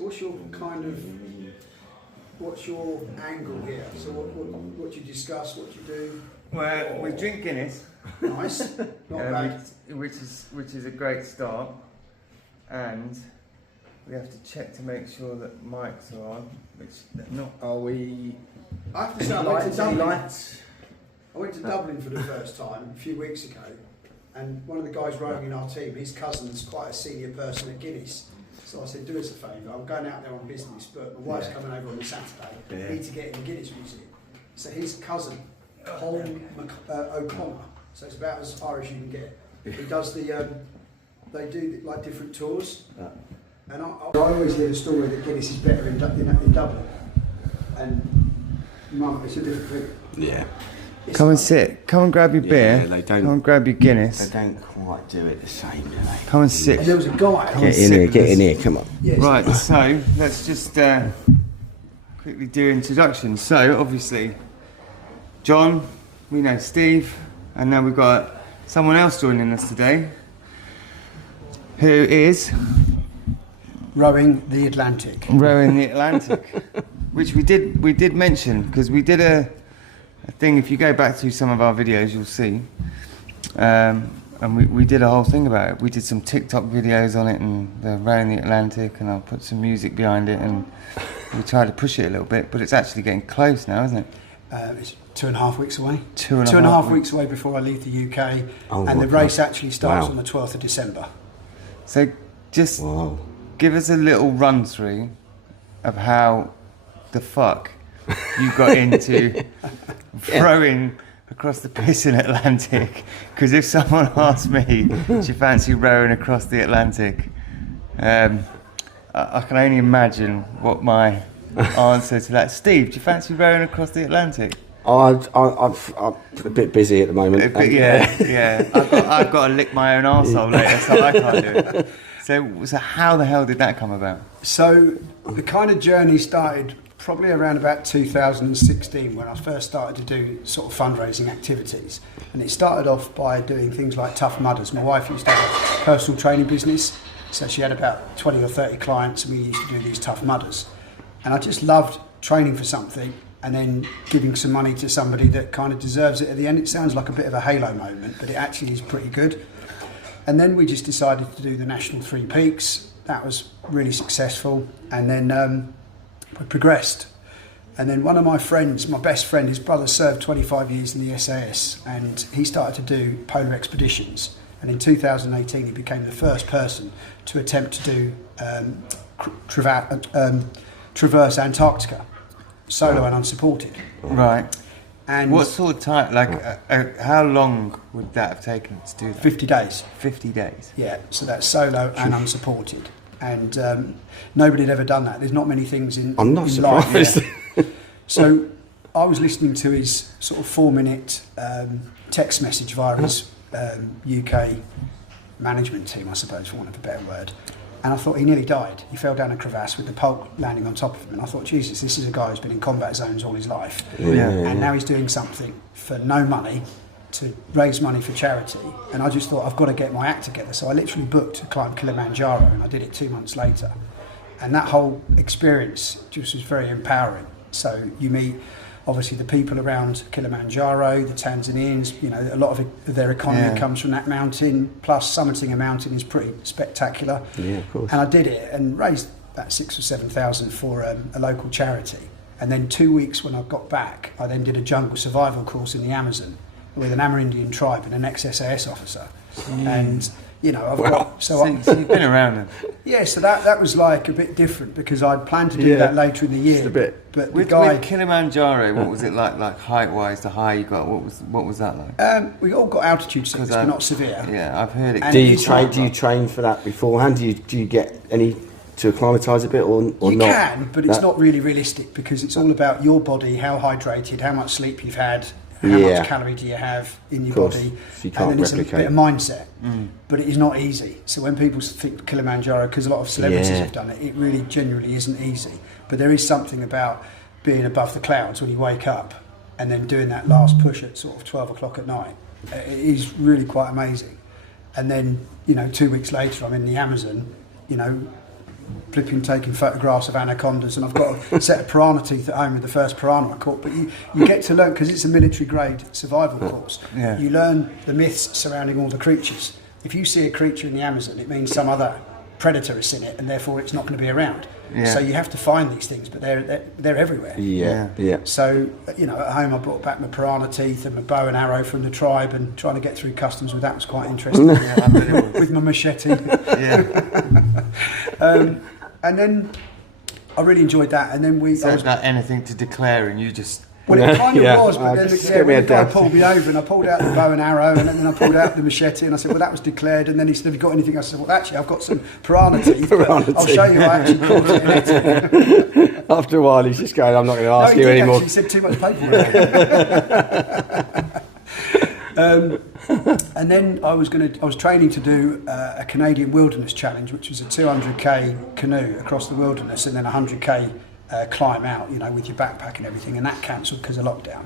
So what's your kind of, what's your angle here? So what do you discuss, what do you do? Well, we drink Guinness. Nice, not bad. Which is a great start. And we have to check to make sure that mics are on, which they're not. Are we? I have to say, I went to Dublin for the first time a few weeks ago, and one of the guys rowing in our team, his cousin's quite a senior person at Guinness. So I said, do us a favour, I'm going out there on business, but my wife's coming over on the Saturday. I need to get in the Guinness Museum. So his cousin, Paul O'Connor, so it's about as far as you can get. He does the, they do like different tours. And I always hear the story that Guinness is better in Dublin. And Mum, it's a different thing. Yeah. Come and sit. Come and grab your beer. They don't. Come and grab your Guinness. They don't quite do it the same, do they? Come and sit. And there was a guy. Get in here, come on. Yes. Right, so let's just quickly do introductions. So obviously, John, we know Steve, and now we've got someone else joining us today, who is Rowing the Atlantic. Rowing the Atlantic, which we did mention because we did a thing. If you go back through some of our videos, you'll see, and we did a whole thing about it. We did some TikTok videos on it and the Rowing the Atlantic, and I'll put some music behind it, and we tried to push it a little bit, but it's actually getting close now, isn't it? It's 2.5 weeks away. Two and a half weeks away before I leave the UK, and the race actually starts on the 12th of December. So just give us a little run through of how the fuck you got into rowing across the pissing Atlantic. Because if someone asked me, do you fancy rowing across the Atlantic? I can only imagine what my answer to that. Steve, do you fancy rowing across the Atlantic? I'm a bit busy at the moment. Yeah. I've got to lick my own arsehole later, so I can't do it. So how the hell did that come about? So the kind of journey started probably around about 2016 when I first started to do sort of fundraising activities. And it started off by doing things like Tough Mudders. My wife used to have a personal training business, so she had about 20 or 30 clients, and we used to do these Tough Mudders. And I just loved training for something and then giving some money to somebody that kind of deserves it at the end. It sounds like a bit of a halo moment, but it actually is pretty good. And then we just decided to do the National Three Peaks. That was really successful. And then we progressed. And then one of my friends, my best friend, his brother served 25 years in the SAS, and he started to do polar expeditions. And in 2018, he became the first person to attempt to do traverse Antarctica, solo and unsupported. Right. And what sort of time, how long would that have taken to do that? 50 days. 50 days? Yeah, so that's solo and unsupported. And nobody had ever done that. There's not many things in I'm not in surprised. life. Yeah. So I was listening to his sort of 4-minute text message via his UK management team, I suppose, for want of a better word. And I thought he nearly died. He fell down a crevasse with the pulp landing on top of him. And I thought, Jesus, this is a guy who's been in combat zones all his life. And now he's doing something for no money to raise money for charity. And I just thought, I've got to get my act together. So I literally booked to climb Kilimanjaro, and I did it 2 months later. And that whole experience just was very empowering. So you meet, obviously, the people around Kilimanjaro, the Tanzanians, you know, a lot of their economy comes from that mountain, plus summiting a mountain is pretty spectacular. Yeah, of course. And I did it and raised about 6,000 or 7,000 for a local charity. And then 2 weeks when I got back, I then did a jungle survival course in the Amazon with an Amerindian tribe and an ex-SAS officer. And, you know, I've got... So you've been around them. Yeah, so that was like a bit different because I'd planned to do that later in the year. Just a bit. But With Kilimanjaro, what was it like height-wise, the high you got? What was that like? We all got altitude sickness, but not severe. Yeah, I've heard it. And Do you train for that beforehand? Do you get any to acclimatise a bit or not? You can, but it's not really realistic because it's all about your body, how hydrated, how much sleep you've had, how much calorie do you have in your body, so you can't and then it's replicate. a bit of mindset. But it is not easy. So when people think Kilimanjaro, because a lot of celebrities have done it, it really genuinely isn't easy. But there is something about being above the clouds when you wake up and then doing that last push at sort of 12 o'clock at night. It is really quite amazing. And then, you know, 2 weeks later, I'm in the Amazon, you know, flipping taking photographs of anacondas, and I've got a set of piranha teeth at home with the first piranha I caught. But you get to learn, because it's a military grade survival course, Yeah. you learn the myths surrounding all the creatures. If you see a creature in the Amazon, it means some other predator has seen it, and therefore it's not going to be around. Yeah. So you have to find these things, but they're everywhere. Yeah. So, you know, at home I brought back my piranha teeth and my bow and arrow from the tribe, and trying to get through customs with that was quite interesting. Yeah, unbelievable. With my machete. Yeah. And then I really enjoyed that. And then So it's not anything to declare, and you just. well, it kind of Yeah. was, but then Just the get me when the guy down. pulled me over, and I pulled out the bow and arrow, and then I pulled out the machete, and I said, well, that was declared. And then he said, have you got anything? I said, well, actually, I've got some piranha teeth, but Piranha I'll teeth. show you I actually caught it in it. After a while, he's just going, I'm not going to ask he you did anymore. actually, he said too much paperwork. And then I was training to do a Canadian Wilderness Challenge, which was a 200k canoe across the wilderness, and then a 100k climb out, you know, with your backpack and everything, and that cancelled because of lockdown.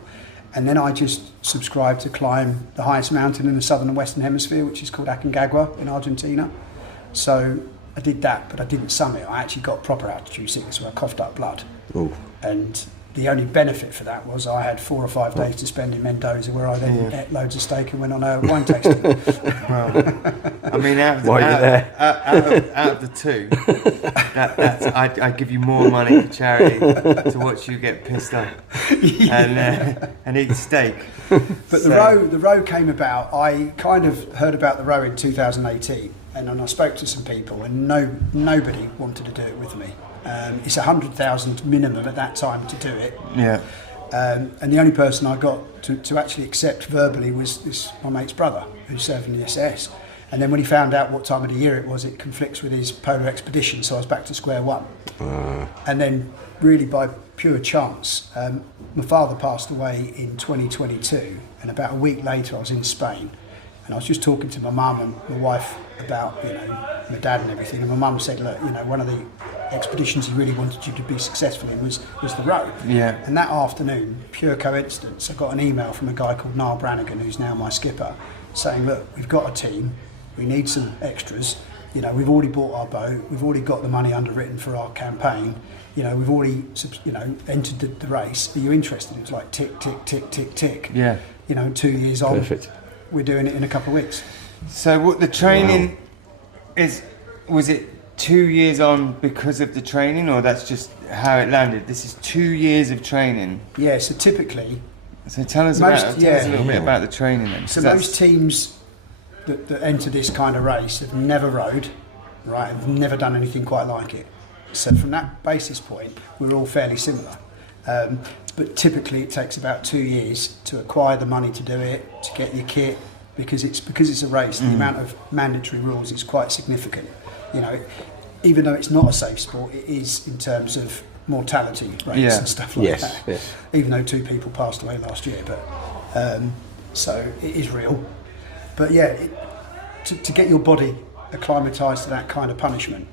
And then I just subscribed to climb the highest mountain in the southern and western hemisphere, which is called Aconcagua in Argentina. So I did that, but I didn't summit. I actually got proper altitude sickness where I coughed up blood. Ooh. And the only benefit for that was I had 4 or 5 days to spend in Mendoza, where I then ate loads of steak and went on a wine tasting. Well, I mean, out of, While you're there. out of the two, I'd give you more money for charity to watch you get pissed off and eat steak. But the row came about. I kind of heard about the row in 2018, and then I spoke to some people, and nobody wanted to do it with me. It's 100,000 minimum at that time to do it. Yeah. And the only person I got to actually accept verbally was my mate's brother, who served in the SS. And then when he found out what time of the year it was, it conflicts with his polar expedition, so I was back to square one. And then, really by pure chance, my father passed away in 2022, and about a week later I was in Spain, and I was just talking to my mum and my wife about, you know, my dad and everything, and my mum said, look, you know, one of the expeditions he really wanted you to be successful in was the row. Yeah. And that afternoon, pure coincidence, I got an email from a guy called Niall Brannigan, who's now my skipper, saying, look, we've got a team, we need some extras, you know, we've already bought our boat, we've already got the money underwritten for our campaign, you know, we've already, you know, entered the race, are you interested? It was like tick, tick, tick, tick, tick. Yeah. You know, 2 years on, Perfect. we're doing it in a couple of weeks. So what the training was it 2 years on because of the training, or that's just how it landed? This is 2 years of training. Yeah, so typically, So tell us Most- tell us a yeah. little bit about the training then. 'cause so that's- most teams that enter this kind of race have never rowed, right, have never done anything quite like it. So from that basis point, we're all fairly similar. But typically it takes about 2 years to acquire the money to do it, to get your kit, because it's a race. The amount of mandatory rules is quite significant. You know, even though it's not a safe sport, it is in terms of mortality rates Yeah. and stuff like Yes, that. yes. Even though 2 people passed away last year, but so it is real. But yeah, to get your body acclimatised to that kind of punishment,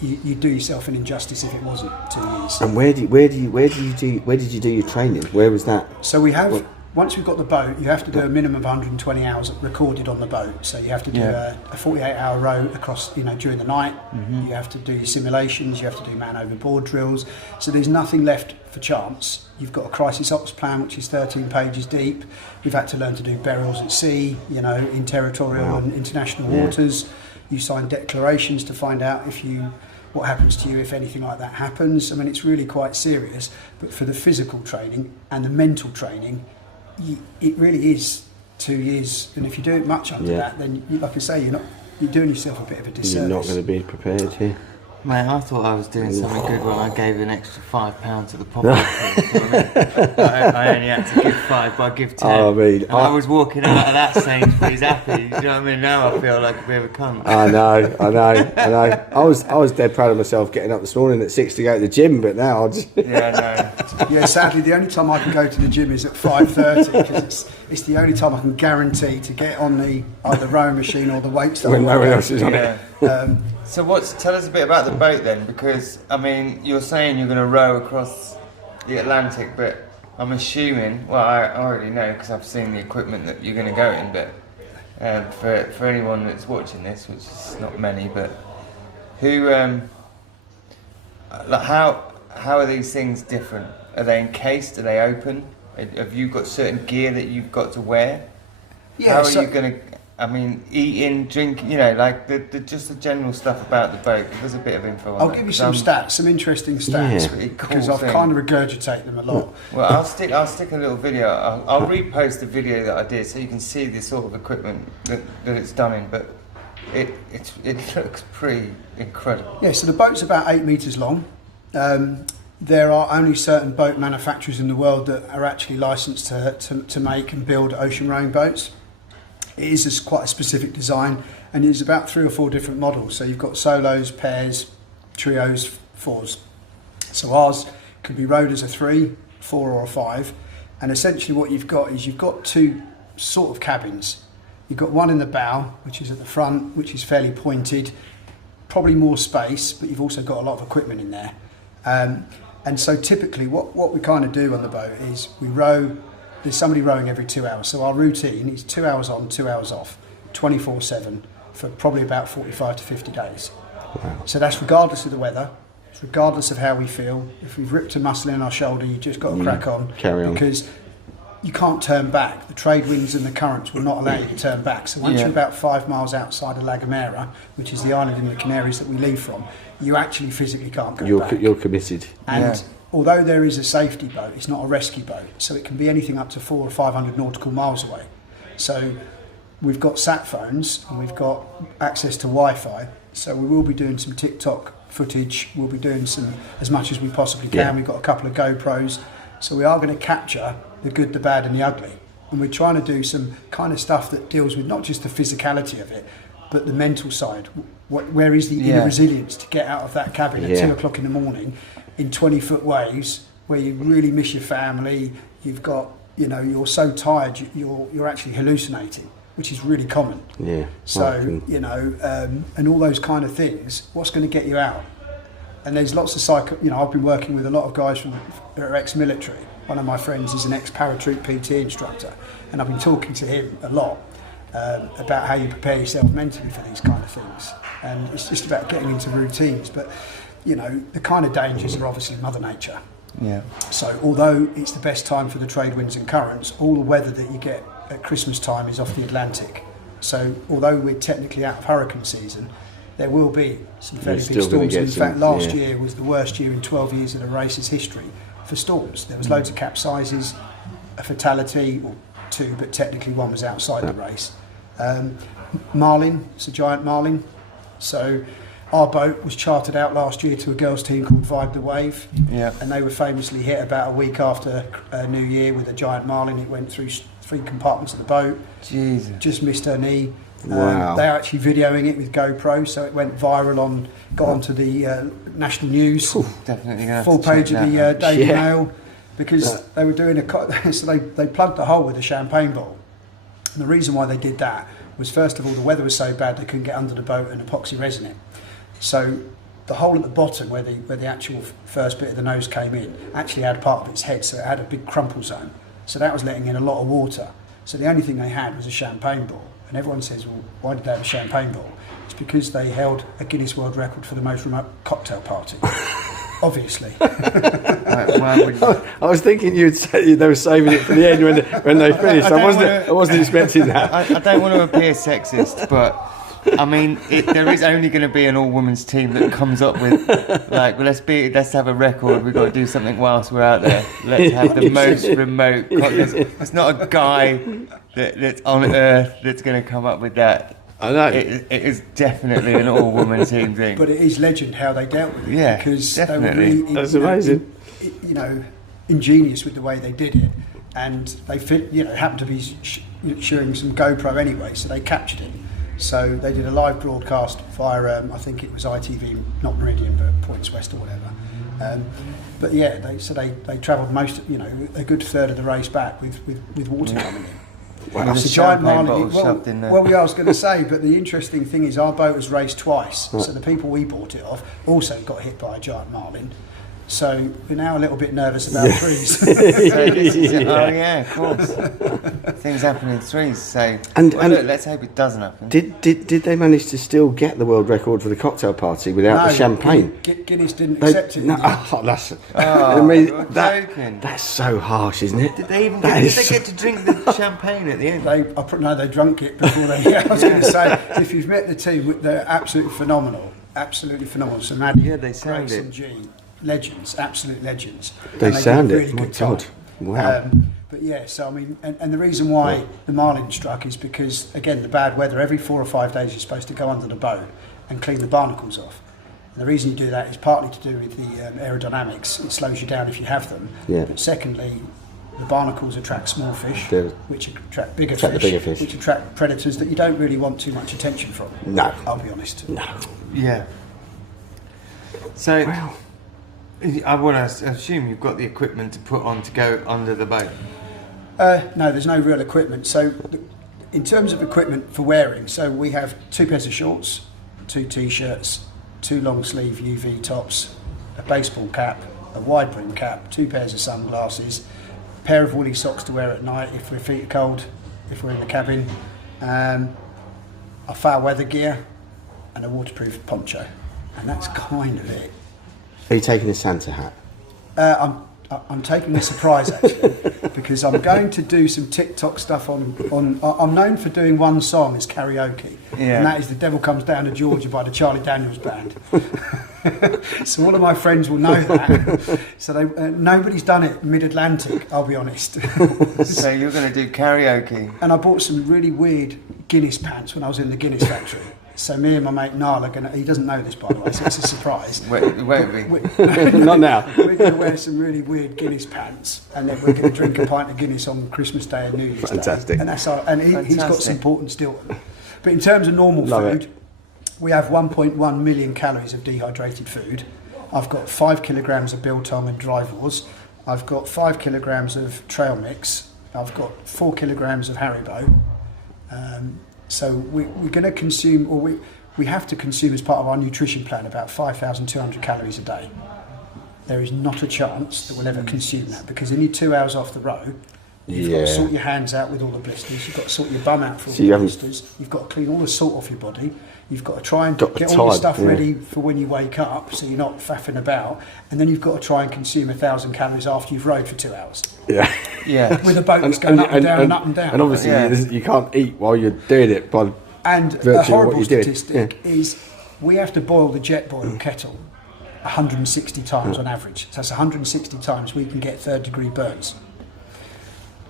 you do yourself an injustice if it wasn't 2 years. And where did you do your training? Where was that? So we have, once we've got the boat, you have to do a minimum of 120 hours recorded on the boat. So you have to do Yeah. a 48-hour row across, you know, during the night. You have to do your simulations. You have to do man overboard drills. So there's nothing left for chance. You've got a crisis ops plan, which is 13 pages deep. We've had to learn to do burials at sea, you know, in territorial and international waters. You sign declarations to find out what happens to you if anything like that happens. I mean, it's really quite serious. But for the physical training and the mental training, it really is 2 years. And if you do it much under that, then, like I say, you're doing yourself a bit of a disservice. You're not going to be prepared here. Mate, I thought I was doing something good when I gave an extra £5 to the pop-up. I only had to give 5, but I give 10. I mean, and I was walking out of that Sainsbury's happy. You know what I mean? Now I feel like a bit of a cunt. I know. I was dead proud of myself getting up this morning at 6 to go to the gym, but now I just... Yeah, no. Yeah, sadly, the only time I can go to the gym is at 5:30 because it's the only time I can guarantee to get on the either rowing machine or the weights. that when I no one want. else is on it. Yeah. So tell us a bit about the boat then, because I mean you're saying you're going to row across the Atlantic, but I'm assuming, well I already know because I've seen the equipment that you're going to go in, but for anyone that's watching this, which is not many, but who like how are these things different? Are they encased? Are they open? Have you got certain gear that you've got to wear? Yeah, How are so- you going to? I mean, eating, drinking, you know, like just the general stuff about the boat. Give us a bit of info on I'll that, give you 'cause some I'm- stats, some interesting stats, Yeah. Pretty cool because I've thing. kind of regurgitated them a lot. Well, I'll stick a little video. I'll repost the video that I did so you can see the sort of equipment that it's done in. But it looks pretty incredible. Yeah, so the boat's about 8 metres long. There are only certain boat manufacturers in the world that are actually licensed to make and build ocean rowing boats. It is quite a specific design, and it's about 3 or 4 different models. So you've got solos, pairs, trios, fours. So ours can be rowed as a 3, 4 or a 5. And essentially what you've got is you've got 2 sort of cabins. You've got one in the bow, which is at the front, which is fairly pointed, probably more space, but you've also got a lot of equipment in there. And so typically what we kind of do on the boat is we row, there's somebody rowing every 2 hours. So our routine is 2 hours on, 2 hours off, 24/7 for probably about 45 to 50 days. Wow. So that's regardless of the weather, it's regardless of how we feel. If we've ripped a muscle in our shoulder, you just got to crack on. Carry on. Because you can't turn back. The trade winds and the currents will not allow you to turn back. So once Yeah. you're about 5 miles outside of La Gomera, which is the island in the Canaries that we leave from, you actually physically can't go back. You're committed. And Yeah. although there is a safety boat, it's not a rescue boat, so it can be anything up to 400 or 500 nautical miles away. So we've got sat phones and we've got access to Wi-Fi, so we will be doing some TikTok footage, we'll be doing some as much as we possibly can. Yeah. We've got a couple of GoPros, so we are going to capture the good, the bad and the ugly. And we're trying to do some kind of stuff that deals with not just the physicality of it, but the mental side. Where is the inner Yeah. resilience to get out of that cabin at Yeah. 2 o'clock in the morning in 20-foot waves where you really miss your family, you've got, you know, you're so tired, you're actually hallucinating, which is really common. Yeah. So, you know, and all those kind of things, what's going to get you out? And there's lots of you know, I've been working with a lot of guys that are ex-military. One of my friends is an ex-paratroop PT instructor, and I've been talking to him a lot about how you prepare yourself mentally for these kind of things. And it's just about getting into routines. But, you know, the kind of dangers are obviously Mother Nature. Yeah. So although it's the best time for the trade winds and currents, all the weather that you get at Christmas time is off the Atlantic. So although we're technically out of hurricane season, there will be some fairly You're big still gonna storms. In get fact, some, last yeah. year was the worst year in 12 years of the race's history for storms. There was loads of capsizes, a fatality, or 2, but technically 1 was outside the race. Marlin, it's a giant marlin. So our boat was chartered out last year to a girls' team called Vibe the Wave. Yeah. And they were famously hit about a week after New Year with a giant marlin. It went through 3 compartments of the boat, Jesus. just missed her knee. Wow. They're actually videoing it with GoPro, so it went viral got onto the national news, Definitely gonna have full to check page of the that out. Daily Yeah. Mail, because they were doing so they plugged the hole with a champagne bottle. And the reason why they did that was, first of all, the weather was so bad they couldn't get under the boat and epoxy resin it. So the hole at the bottom where the actual first bit of the nose came in actually had part of its head, so it had a big crumple zone. So that was letting in a lot of water. So the only thing they had was a champagne bottle. And everyone says, well, why did they have a champagne bottle? It's because they held a Guinness World Record for the most remote cocktail party. Obviously. Right, why would you- I was thinking you'd say they were saving it for the end when they finished. I wasn't expecting that. I don't want to appear sexist, but I mean, there is only going to be an all-women's team that comes up with, like, well, let's have a record. We've got to do something whilst we're out there. Let's have the most remote. There's not a guy that's on Earth that's going to come up with that. I know. It is definitely an all-woman team thing. But it is legend how they dealt with it. Yeah, because definitely. they were really, That's amazing. You know, ingenious with the way they did it, and they happened to be showing some GoPro anyway, so they captured it. So they did a live broadcast via, I think it was ITV, not Meridian, but Points West or whatever. But yeah, they travelled a good third of the race back with water coming in. Wow. With It's a a giant champagne marlin. bottle shoved in there. Well, I was going to say, but the interesting thing is our boat has raced twice. So the people we bought it off also got hit by a giant marlin. So we're now a little bit nervous about threes. So this is it. Oh yeah, of course. Things happen in threes. So And- well, look, let's hope it doesn't happen. Did they manage to still get the world record for the cocktail party without the champagne? Guinness didn't accept it. No, that's. Oh, I mean, you're joking. that's so harsh, isn't it? Did they even That did is they so- get to drink the champagne at the end? They drunk it before they. Yeah, I was going to say, if you've met the team, they're absolutely phenomenal. Absolutely phenomenal. So Maddie, Yeah, they sound Grace it. and G, legends, absolute legends. They And sound did a it. really My good time. God. Wow. But yeah, so I mean, and the reason why the marlin struck is because, again, the bad weather, every 4 or 5 days you're supposed to go under the boat and clean the barnacles off. And the reason you do that is partly to do with the aerodynamics. It slows you down if you have them. Yeah. But secondly, the barnacles attract small fish, They're- which attract bigger Attract the fish, bigger fish. which attract predators that you don't really want too much attention from. No. I'll be honest. No. Yeah. So Wow. I want to assume you've got the equipment to put on to go under the boat. No, there's no real equipment. So, in terms of equipment for wearing, so we have 2 pairs of shorts, 2 t-shirts, 2 long sleeve UV tops, a baseball cap, a wide brim cap, 2 pairs of sunglasses, a pair of woolly socks to wear at night if our feet are cold, if we're in the cabin, our foul weather gear, and a waterproof poncho, and that's kind of it. Are you taking a Santa hat? I'm taking a surprise actually because I'm going to do some TikTok stuff on. I'm known for doing one song as karaoke, Yeah. and that is "The Devil Comes Down to Georgia" by the Charlie Daniels Band. So all of my friends will know that. So nobody's done it mid-Atlantic, I'll be honest. So you're going to do karaoke. And I bought some really weird Guinness pants when I was in the Guinness factory. So me and my mate Niall are going to, he doesn't know this by the way, so it's a surprise. Wait, Not now. We're going to wear some really weird Guinness pants, and then we're going to drink a pint of Guinness on Christmas Day and New Year's Fantastic. Day. And that's he's got Fantastic. some Port Stilton. But in terms of normal Love food, it. we have 1.1 million calories of dehydrated food. I've got 5 kilograms of biltong and drivors. I've got 5 kilograms of trail mix. I've got 4 kilograms of Haribo. So we're going to consume, or we have to consume as part of our nutrition plan about 5,200 calories a day. There is not a chance that we'll ever consume that because in your 2 hours off the row, you've got to Yeah. sort your hands out with all the blisters, you've got to sort your bum out for all So you the haven't- blisters, you've got to clean all the salt off your body, you've got to try and Got the get all your time, stuff yeah. ready for when you wake up so you're not faffing about, and then you've got to try and consume 1,000 calories after you've rowed for 2 hours. Yeah. Yeah. With a boat that's going up and down and up and down. And obviously, Yeah. you can't eat while you're doing it. By And virtue a of horrible what you did. statistic is we have to boil the jet boil kettle 160 times on average. So that's 160 times we can get 3rd-degree burns.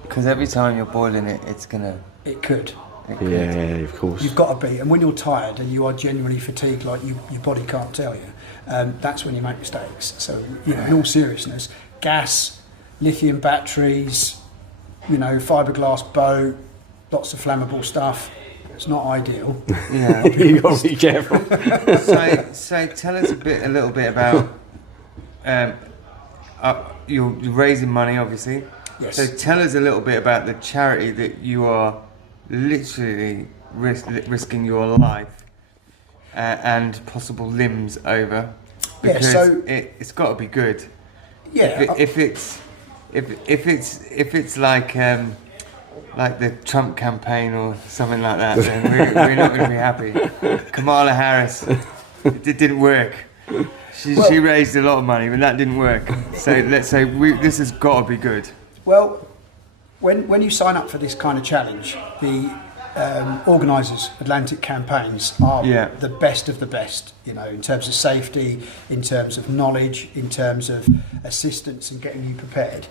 Because every time you're boiling it, it's going to... It could. Yeah, of course. You've got to be. And when you're tired and you are genuinely fatigued, like your body can't tell you, that's when you make mistakes. So, in all seriousness, gas, lithium batteries, fiberglass boat, lots of flammable stuff. It's not ideal. Yeah. You got to be careful. So tell us a little bit about you're raising money, obviously. Yes. So tell us a little bit about the charity that you are literally risking your life and possible limbs over, Yeah, because so- it's got to be good. Yeah. If it's like the Trump campaign or something like that, then we're not going to be happy. Kamala Harris, it didn't work. She raised a lot of money, but that didn't work. So let's say this has got to be good. Well, when you sign up for this kind of challenge, the organisers, Atlantic Campaigns, are Yeah. the best of the best, in terms of safety, in terms of knowledge, in terms of assistance and getting you prepared.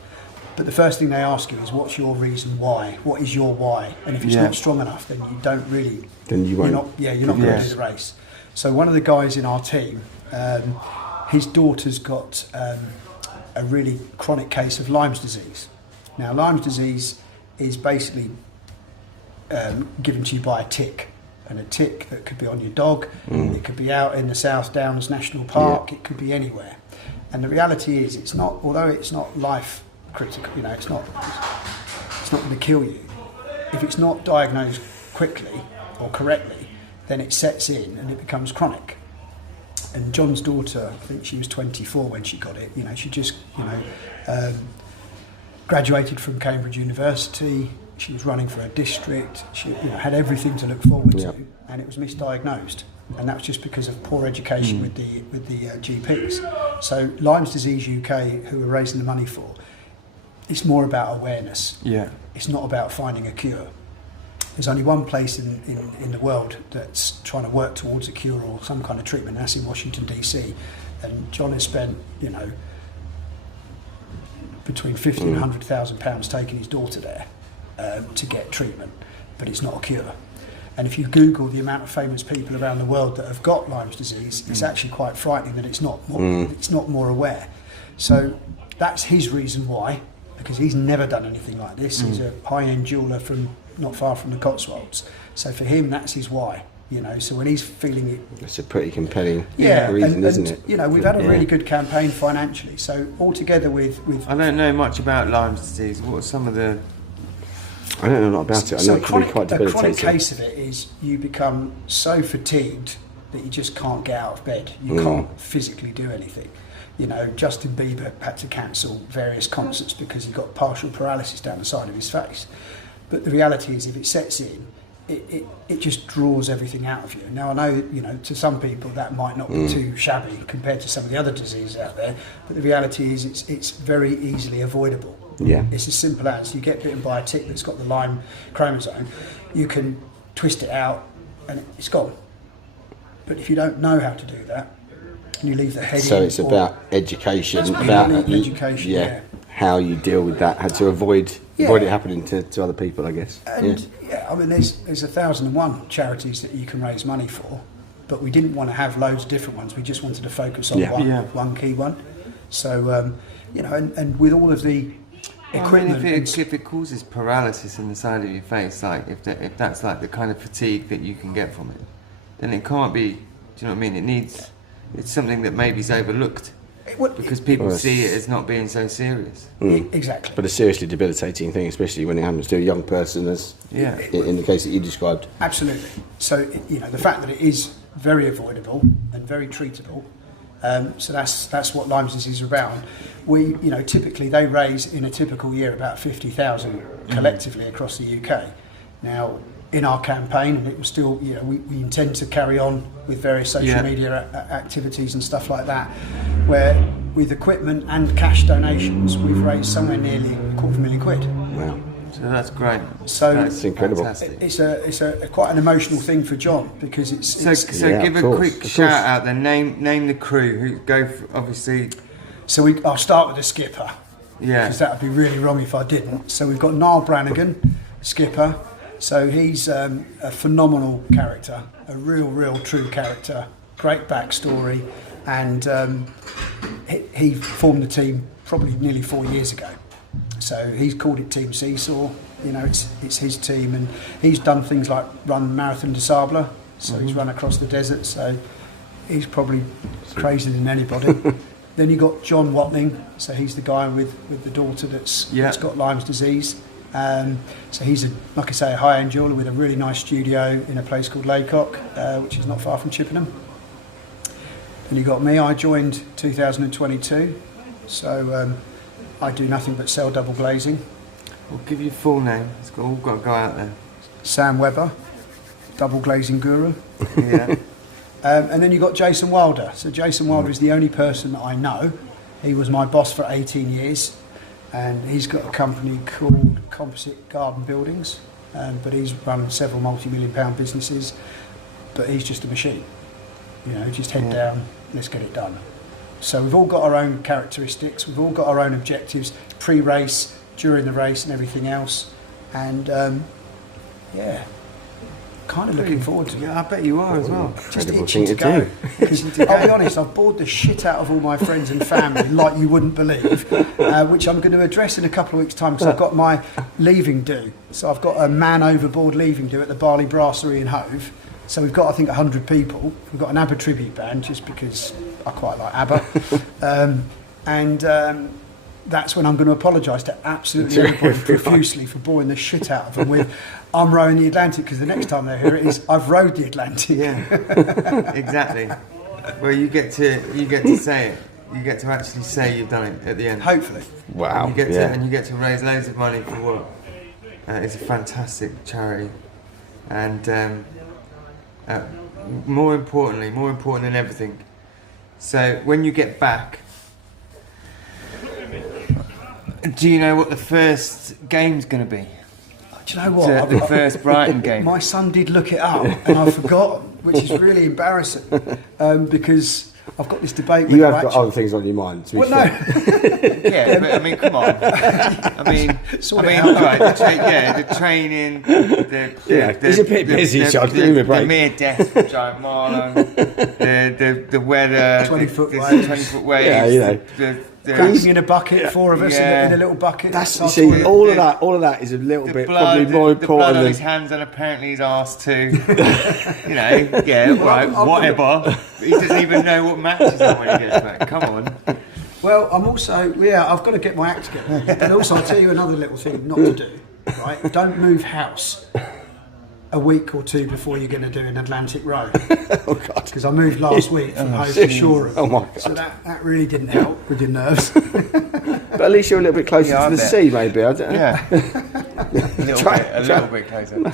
But the first thing they ask you is, what's your reason why? What is your why? And if it's Yeah. not strong enough, then you don't really... Then you won't. You're not going to Yes. do the race. So one of the guys in our team, his daughter's got a really chronic case of Lyme's disease. Now, Lyme's disease is basically given to you by a tick. And a tick that could be on your dog, it could be out in the South Downs National Park, it could be anywhere. And the reality is, although it's not life critical, it's not going to kill you. If it's not diagnosed quickly or correctly, then it sets in and it becomes chronic. And John's daughter, I think she was 24 when she got it. You know, she just, graduated from Cambridge University. She was running for a district. She, had everything to look forward to, and it was misdiagnosed. And that was just because of poor education with the GPs. So Lyme's Disease UK, who we're raising the money for, it's more about awareness. Yeah. It's not about finding a cure. There's only one place in the world that's trying to work towards a cure or some kind of treatment, and that's in Washington DC. And John has spent, between £50,000 and £100,000 taking his daughter there to get treatment, but it's not a cure. And if you Google the amount of famous people around the world that have got Lyme's disease, it's actually quite frightening that it's not more aware. So that's his reason why, because he's never done anything like this. He's a high-end jeweller from not far from the Cotswolds. So for him, that's his why. So when he's feeling it, it's a pretty compelling and, reason, isn't it? We've had a really good campaign financially. So altogether with I don't know much about Lyme's disease. What are some of the... I don't know a lot about it. I know it can be quite a chronic debilitating. case of it is you become so fatigued that you just can't get out of bed. You can't physically do anything. Justin Bieber had to cancel various concerts because he got partial paralysis down the side of his face. But the reality is, if it sets in, it just draws everything out of you. Now I know, to some people that might not be too shabby compared to some of the other diseases out there, but the reality is it's very easily avoidable. Yeah. It's as simple as you get bitten by a tick that's got the Lyme chromosome, you can twist it out and it's gone. But if you don't know how to do that, and you leave the head in... So it's about education, about education, how you deal with that, how to avoid it happening to other people, I guess. And there's 1,001 charities that you can raise money for, but we didn't want to have loads of different ones. We just wanted to focus on one key one. So, and with all of the equipment... if it causes paralysis in the side of your face, like if that's like the kind of fatigue that you can get from it, then it can't be, do you know what I mean? It's something that maybe is overlooked. Because people see it as not being so serious. Exactly. But a seriously debilitating thing, especially when it happens to a young person, as in the case that you described. Absolutely. So, the fact that it is very avoidable and very treatable, so that's what Lyme's disease is about. We, typically they raise in a typical year about 50,000 collectively across the UK. Now, in our campaign, and it will still, we intend to carry on with various social media activities and stuff like that, where with equipment and cash donations, we've raised somewhere nearly £250,000. Wow. So that's great. So that's incredible. Fantastic. It's a quite an emotional thing for John because it's So give a quick shout out then. Name the crew who go for, obviously. So I'll start with the skipper. Yeah. Because that would be really wrong if I didn't. So we've got Niall Brannigan, skipper. So he's a phenomenal character, a real true character, great backstory, and he formed the team probably nearly 4 years ago. So he's called it Team Seesaw. It's his team, and he's done things like run Marathon des Sables. So he's run across the desert. So he's probably crazier than anybody. Then you got John Watling. So he's the guy with the daughter that's got Lyme's disease. So he's like I say, a high-end jeweller with a really nice studio in a place called Laycock, which is not far from Chippenham. Then you got me. I joined 2022, so I do nothing but sell double glazing. We'll give you full name. It's all got to go out there. Sam Webber, double glazing guru. Yeah. And then you got Jason Wilder. So Jason Wilder is the only person that I know. He was my boss for 18 years. And he's got a company called Composite Garden Buildings, but he's run several multi-million-pound businesses. But he's just a machine, just head down, let's get it done. So we've all got our own characteristics, we've all got our own objectives, pre-race, during the race, and everything else. And kind of looking forward to it. Yeah, I bet you are as well. Just Incredible itching to thing go. to Because I'll be honest, I've bored the shit out of all my friends and family like you wouldn't believe, which I'm going to address in a couple of weeks' time because I've got my leaving do. So I've got a man overboard leaving do at the Barley Brasserie in Hove. So we've got, I think, 100 people. We've got an ABBA tribute band just because I quite like ABBA. That's when I'm going to apologise to absolutely everybody profusely for boring the shit out of them with I'm rowing the Atlantic, because the next time they hear it is I've rowed the Atlantic. Yeah, exactly. Well, you get to say it. You get to actually say you've done it at the end. Hopefully. Wow. And you get to raise loads of money for what is a fantastic charity, and more important than everything. So when you get back, do you know what the first game's going to be? Do you know what? The first Brighton game. My son did look it up, and I've forgotten, which is really embarrassing, because I've got this debate with You have got other things on your mind. To be Well, fair. no. Yeah, but I mean, come on. Sort it out. Right, the training, he's a bit busy, so I'll give him a break. The mere death for Giant Marlon, the weather, 20-foot the waves. 20-foot waves. Yeah, you know. Cramping in a bucket, four of us Yeah. in a little bucket. That's our see, toilet. all of that is a little The bit blood, probably more the blood on important his than. hands and apparently his arse too. You know, yeah, right, whatever. He doesn't even know what match he's on when he gets back. Come on. Well, I'm also, I've got to get my act together. And also, I'll tell you another little thing not to do, right? Don't move house a week or two before you're going to do an Atlantic Road. Oh God! Because I moved last week from Hove to Shoreham. Oh my God! So that really didn't help with your nerves. But at least you're a little bit closer Yeah, I to the bet. sea, maybe. I don't know. Yeah. a little bit closer.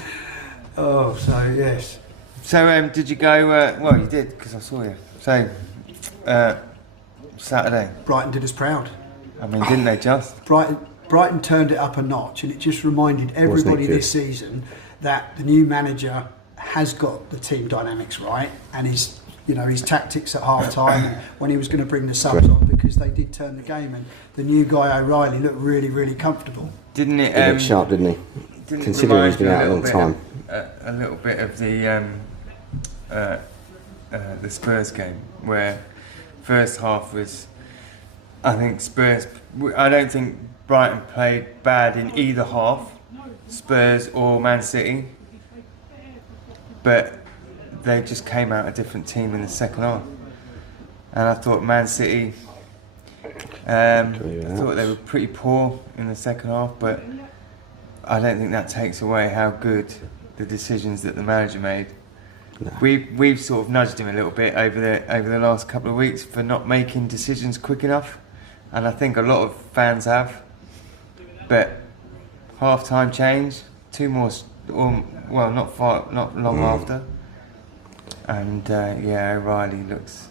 Oh, so yes. So, did you go? Well, you did because I saw you. So, Saturday. Brighton did us proud. I mean, didn't they just? Brighton turned it up a notch, and it just reminded everybody good? this season that the new manager has got the team dynamics right, and his tactics at half time when he was going to bring the subs on, because they did turn the game, and the new guy O'Reilly looked really, really comfortable. Didn't it? He looked sharp, didn't he? Didn't Considering he's remind been you out a long little time. bit of- a little bit of the Spurs game, where first half was, I think Spurs. I don't think Brighton played bad in either half, Spurs or Man City, but they just came out a different team in the second half, and I thought Man City. I thought they were pretty poor in the second half, but I don't think that takes away how good the decisions that the manager made. No. We've sort of nudged him a little bit over the last couple of weeks for not making decisions quick enough, and I think a lot of fans have. But half-time change, two more, not long after, and O'Reilly looks.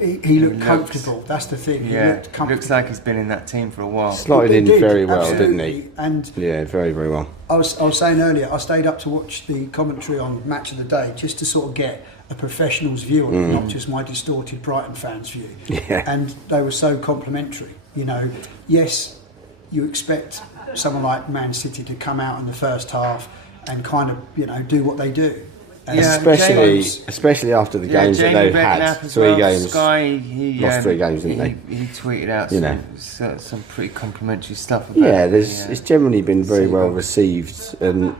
He looked comfortable. That's the thing. He looked comfortable. Looks like he's been in that team for a while. Slotted He in did, very well, absolutely. didn't he? And Yeah, very, very well. I was saying earlier, I stayed up to watch the commentary on Match of the Day just to sort of get a professional's view on it, not just my distorted Brighton fans' view. Yeah. And they were so complimentary. You know, yes, you expect someone like Man City to come out in the first half and kind of, do what they do. And Yeah, Especially after the games that Jamie they've Redknapp had. as 3 well. games. Sky, he lost 3 games, didn't they? He tweeted out some pretty complimentary stuff about Yeah, the, it's generally been very well Seagull. received, and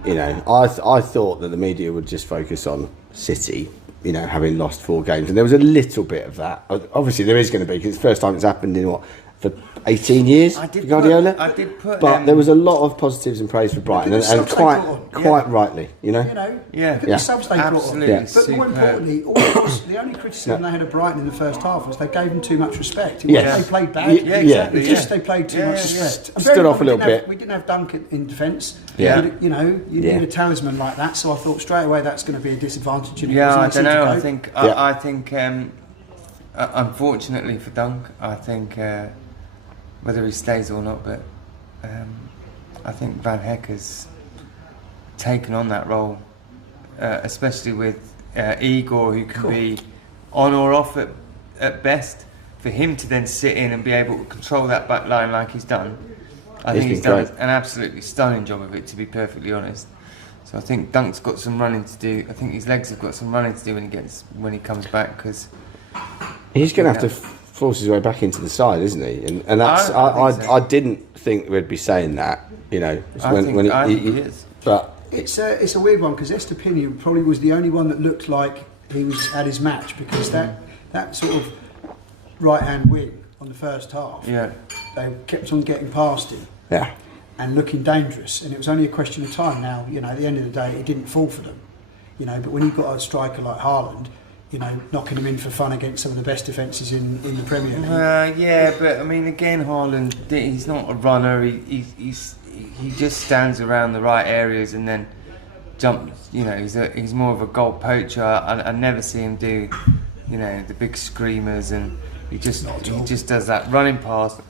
I thought that the media would just focus on City, having lost 4 games, and there was a little bit of that. Obviously, there is going to be, because it's the first time it's happened in for 18 years for Guardiola. I did put. But there was a lot of positives and praise for Brighton, Look at the and subs they brought on. quite rightly, Yeah. Yeah. Look at Yeah. the subs they brought on. Absolutely Yeah. But more importantly, the only criticism they had of Brighton in the first half was they gave them too much respect. It Yes. wasn't they played bad. Yeah, exactly, It's just yeah. they played too Yeah, much. yeah, yeah. I'm Stood very off a glad little we didn't bit. we didn't have Duncan in defence. Yeah. You Yeah. need a talisman like that. So I thought straight away that's going to be a disadvantage. And it Yeah, I wasn't. don't It know. seemed to go. I think unfortunately for Dunk, I think whether he stays or not, but I think Van Heck has taken on that role, especially with Igor, who can be on or off at best. For him to then sit in and be able to control that back line like he's done, I think he's done an absolutely stunning job of it, to be perfectly honest. So I think Dunk's got some running to do. I think his legs have got some running to do when he comes back, because He's going to have to force his way back into the side, isn't he? And that's I think so. I didn't think we'd be saying that, I think he is. But It's a weird one because Estepini probably was the only one that looked like he was at his match, because that sort of right hand wing on the first half, they kept on getting past him yeah, and looking dangerous, and it was only a question of time. Now, at the end of the day, it didn't fall for them, but when you've got a striker like Haaland, knocking them in for fun against some of the best defences in the Premier League. Yeah, but I mean, again, Haaland, he's not a runner. He just stands around the right areas and then jumps. He's more of a goal poacher. I never see him do, the big screamers, and he just does that running past,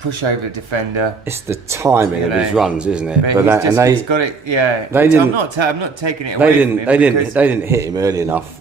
push over the defender. It's the timing of his runs, isn't it? But he's got it. Yeah, I'm not taking it away from him. They didn't hit him early enough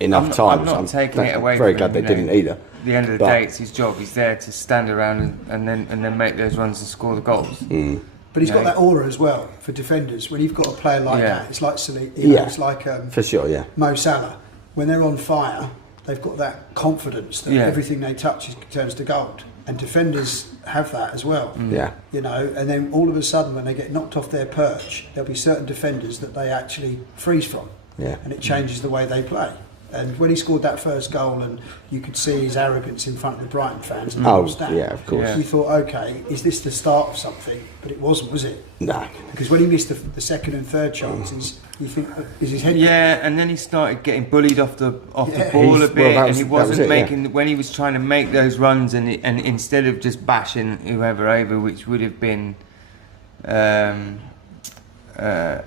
times. I'm not taking it away. Very from glad him, they didn't either. At the end of the day, it's his job. He's there to stand around and then make those runs and score the goals. Mm. But he's got that aura as well for defenders. When you've got a player like that, it's like it's like for sure, yeah. Mo Salah. When they're on fire, they've got that confidence that everything they touch turns to gold. And defenders have that as well. Yeah. And then all of a sudden, when they get knocked off their perch, there'll be certain defenders that they actually freeze from. Yeah. And it changes the way they play. And when he scored that first goal, and you could see his arrogance in front of the Brighton fans and the stand, yeah, of course. you thought, okay, is this the start of something? But it wasn't, was it? No. Because when he missed the second and third chances, you think, is his head? Yeah, and then he started getting bullied off the ball a bit, and he wasn't making when he was trying to make those runs, and instead of just bashing whoever over, which would have been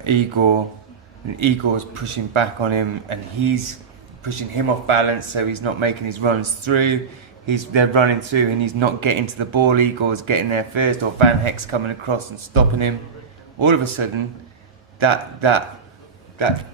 Igor, and Igor's pushing back on him, and he's pushing him off balance, so he's not making his runs through. They're running through and he's not getting to the ball. Igor's getting there first, or Van Heck's coming across and stopping him. All of a sudden, that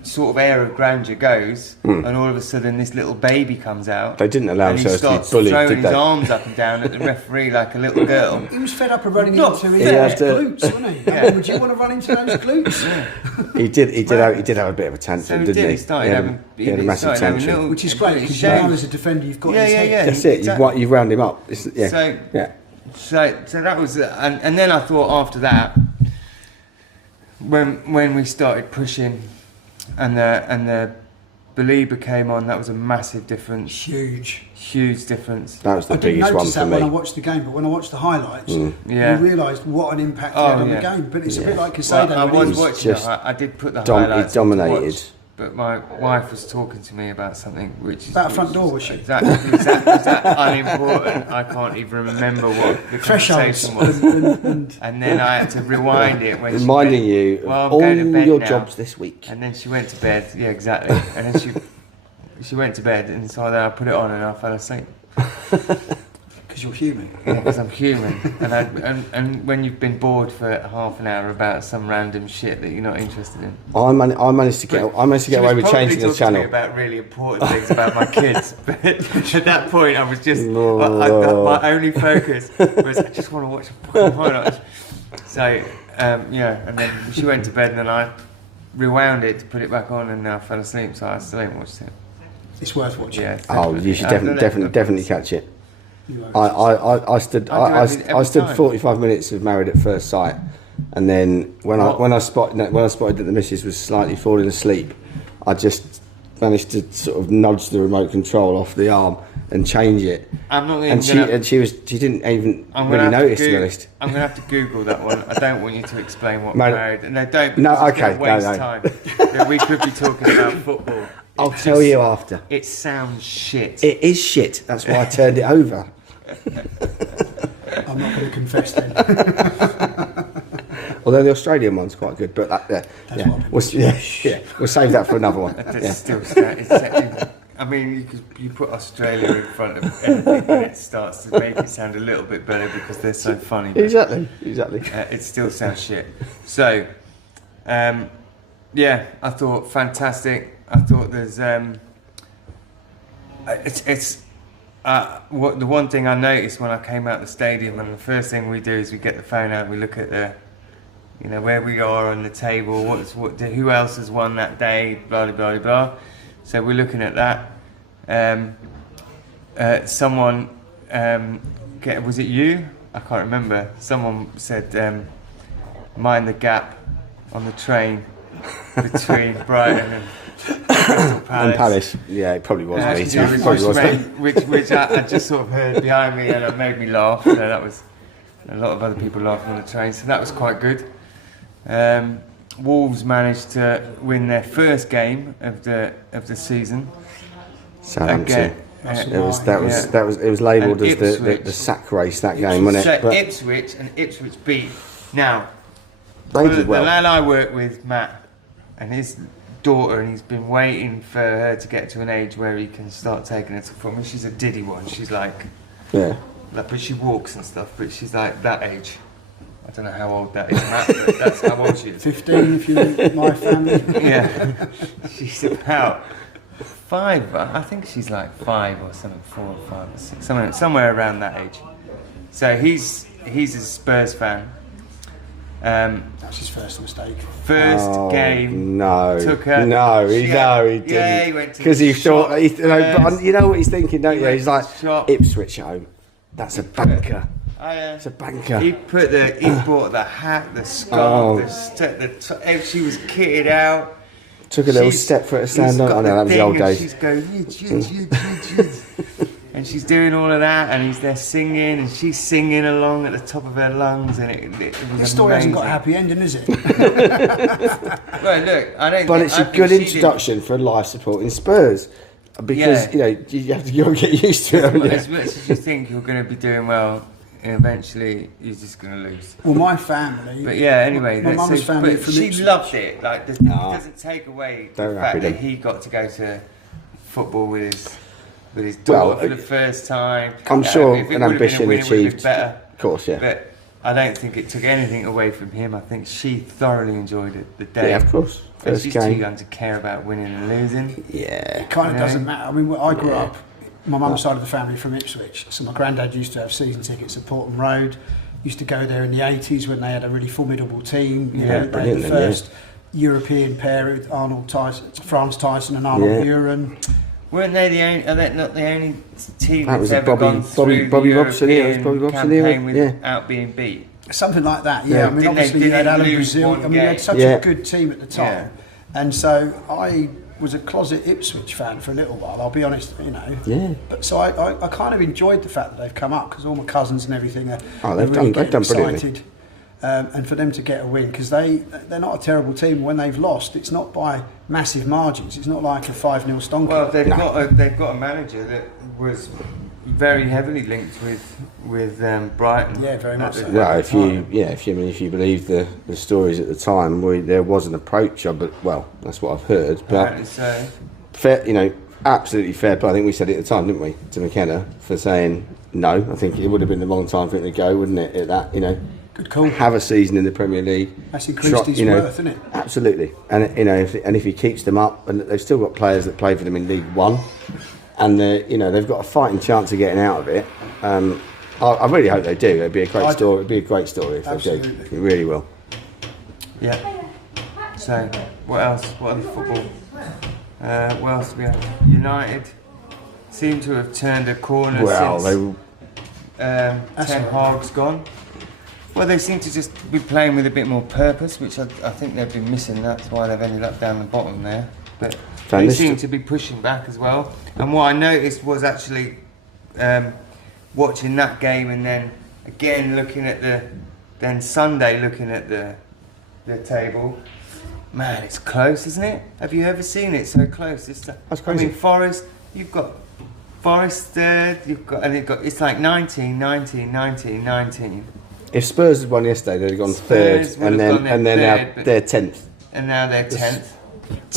sort of air of grandeur goes, and all of a sudden this little baby comes out. They didn't allow themselves to be bullied, did they? Throwing did his they? arms up and down at the referee like a little girl. He was fed up of running Not into his glutes, wasn't he? I mean, would you want to run into those glutes? He did have a bit of a tantrum, didn't he? He started having a massive tantrum. little, Which is great, because as a defender you've got his head. That's it. Exactly. You've wound him up. So that was, and then I thought after that, when we started pushing, and the Belieber came on, that was a massive difference. Huge difference. That was the I didn't biggest one notice for that me. when I watched the game, but when I watched the highlights, you Yeah. realised what an impact he had on the game. But it's a bit like Casado. I when he was watching. just I did put the highlights. He on to dominated. watch, but my wife was talking to me about something which is About front door, was she? Exactly. Was that unimportant? I can't even remember what the conversation was. And then I had to rewind it when Reminding she went, you well, of I'm all going to bed your now. jobs this week. And then she went to bed. Yeah, exactly. And then she went to bed, and so then I put it on and I fell asleep. Because you're human. Yeah, because I'm human, and when you've been bored for half an hour about some random shit that you're not interested in. I managed to get away with changing the To channel. me about really important things about my kids, but at that point I was just my only focus was I just want to watch a fucking highlights. So and then she went to bed, and then I rewound it to put it back on, and I fell asleep, so I still haven't watched it. It's worth watching. Yeah. Oh, you should definitely catch it. You won't. I stood every 45 minutes of Married at First Sight, and then when I spotted that the missus was slightly falling asleep, I just managed to sort of nudge the remote control off the arm and change it. I'm not even and she didn't even really notice, to be honest. I'm going to have to Google that one. I don't want you to explain what Married- married. No, don't. No, because it's okay, gonna waste no. time. Yeah, we could be talking about football. I'll tell you after. It sounds shit. It is shit. That's why I turned it over. I'm not going to confess then. Although the Australian one's quite good, but we'll save that for another one. That's still I mean, you put Australia in front of anything, and it starts to make it sound a little bit better because they're so funny. But, Exactly. it still sounds shit. So, I thought fantastic. I thought there's the one thing I noticed when I came out of the stadium, and the first thing we do is we get the phone out, we look at where we are on the table, who else has won that day, blah blah blah blah. So we're looking at that. Someone, was it you? I can't remember. Someone said, mind the gap on the train between Brighton and Crystal Palace. And Palace. Yeah, it probably was me. It probably was me. which I just sort of heard behind me, and it made me laugh. So that was a lot of other people laughing on the train. So that was quite good. Wolves managed to win their first game of the season, Southampton. Again, It was labelled And as Ipswich. the sack race that game, wasn't it? So But Ipswich and Ipswich beat. Now, they the did well. lad I work with, Matt, and his daughter, and he's been waiting for her to get to an age where he can start taking her to football. She's a diddy one. She's like, Yeah. but she walks and stuff, but she's like that age. I don't know how old that is, Matt, but that's how old she is. 15 if you look my family. Yeah, she's about 5. I think she's like 5 or something, 4 or 5 or 6, somewhere around that age. So he's a Spurs fan. That's his first mistake. First game. No, Took her. he didn't. Yeah, he went to Because he the thought, shop but first. you know what he's thinking, don't He you? went He's to like, the shop. Ipswich at home. That's a banker. It's a banker. He bought the hat, the scarf, she was kitted out. Took a little step for her to stand on. I know, that was the old days. She's going, and she's doing all of that, and he's there singing, and she's singing along at the top of her lungs, and it was The story hasn't got a amazing. happy ending, is it? Well, look, I don't. But think- it's I a think good she did- introduction for life supporting Spurs. Because, Yeah. you have to get used to it, haven't you? As much as you think you're going to be doing well, eventually you're just going to lose. Well, my family. But yeah, anyway, my mum's family but from she Ipswich. loved it. Like, it doesn't take away They're the happy fact that then. he got to go to football with his daughter Well, for the first time. I'm sure If it an would have been a ambition win, it would have been achieved. better. Of course, yeah. But I don't think it took anything away from him. I think she thoroughly enjoyed it the day. Yeah, of course. And First she's too game. young to care about winning and losing. Yeah. It kind of Yeah. doesn't matter. I mean, I grew up, my mum's side of the family from Ipswich, so my granddad used to have season tickets at Portman Road. Used to go there in the 80s when they had a really formidable team. You know, they had brilliant the then, yeah. first European pair with Arnold Tyson, Franz Tyson and Arnold Yeah. Buren. Weren't they the only? Are they not the only team That that's was ever Bobby- gone through Bobby the Robson, yeah, it was European Bobby Robson, yeah, campaign yeah. without being beat? Something like that, yeah. Yeah. I mean, Didn't they- obviously you had didn't Alan lose Brazil. one I mean, we had game? such Yeah. a good team at the time. And so I was a closet Ipswich fan for a little while, I'll be honest, you know. Yeah. But so I kind of enjoyed the fact that they've come up because all my cousins and everything are They've really done getting brilliantly. excited. And for them to get a win, because they're not a terrible team. When they've lost, it's not by massive margins. It's not like a 5-0 stonker. Well, they've got a manager that was very heavily linked with Brighton. Yeah, very much so. Well, if you believe the stories at the time, there was an approach, but well, that's what I've heard. But Apparently so. fair, absolutely fair play. I think we said it at the time, didn't we, to McKenna for saying no. I think it would have been the wrong time for him to go, wouldn't it? At that, Good call. have a season in the Premier League. That's increased his worth, isn't it? Absolutely, and if he keeps them up, and they've still got players that play for them in League One, and they've got a fighting chance of getting out of it. I really hope they do. It'd be a great story. It'd be a great story if they do. Absolutely. It really will. Yeah. So, what else? What other football? What else do we have? United seem to have turned a corner Well, since Ten Hag's gone. Well, they seem to just be playing with a bit more purpose, which I think they've been missing. That's why they've ended up down the bottom there. But they seem to be pushing back as well. And what I noticed was actually watching that game and then again looking at Sunday looking at the table. Man, it's close, isn't it? Have you ever seen it so close? That's crazy. I mean, Forest, you've got Forest third, it's like 19, 19, 19, 19. If Spurs had won yesterday, they'd have gone Spurs third, would have gone then third, but- they're 10th. And now they're 10th.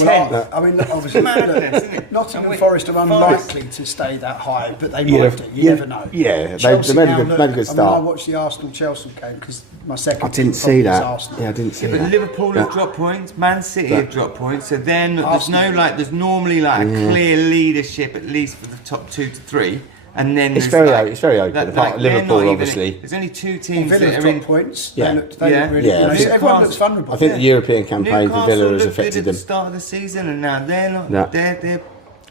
Well, I mean, look, obviously, Madness, isn't it? Nottingham And Forest are Forest- unlikely to stay that high, but they Yeah, might do. You never know. yeah, they Chelsea made a now good- look- made a good I start. watched the Arsenal-Chelsea game because my second I didn't team see probably is that. Arsenal. Yeah, I didn't see But that. Liverpool have dropped points, Man City have dropped points, so then there's normally like a clear leadership at least for the top 2 to 3, and then It's there's very open. Apart from they're Liverpool, not even- obviously. There's only 2 Well, teams Villa that have are in. dropped points. Yeah. They look really, Yeah, you know, I think- everyone looks vulnerable. I think yeah. the European campaign for Newcastle Villa has looked good affected at the them. start of the season, and now they're not. No. They're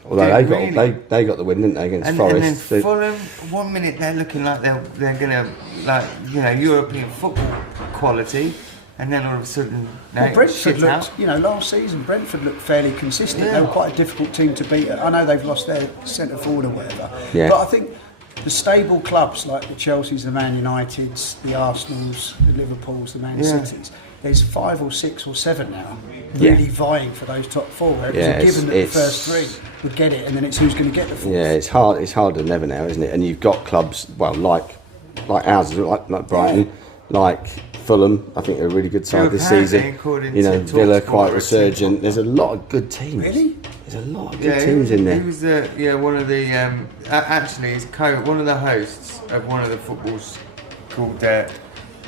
Although really- they got the win, didn't they, against And Forest? then So- Fulham, 1 minute they're looking like they're gonna European football quality, and then all of a sudden Well, Brentford shit out. looked, last season Brentford looked fairly consistent. Yeah. They were quite a difficult team to beat. I know they've lost their centre forward or whatever, Yeah. but I think the stable clubs like the Chelseas, the Man Uniteds, the Arsenals, the Liverpools, the Man Cities, there's 5 or 6 or 7 now really vying for those top 4. Where Yeah, it was given that the it's- first 3 would get it, and then it's who's going to get the 4th. Yeah, it's hard. It's harder than ever now, isn't it? And you've got clubs, well, like ours, like Brighton, like Fulham. I think they're a really good side this apparently, season. according You know, to Villa Talksport, quite are a resurgent. team. There's a lot of good teams. Really? There's a lot of good teams in He there. was one of the actually he's one of the hosts of one of the footballs called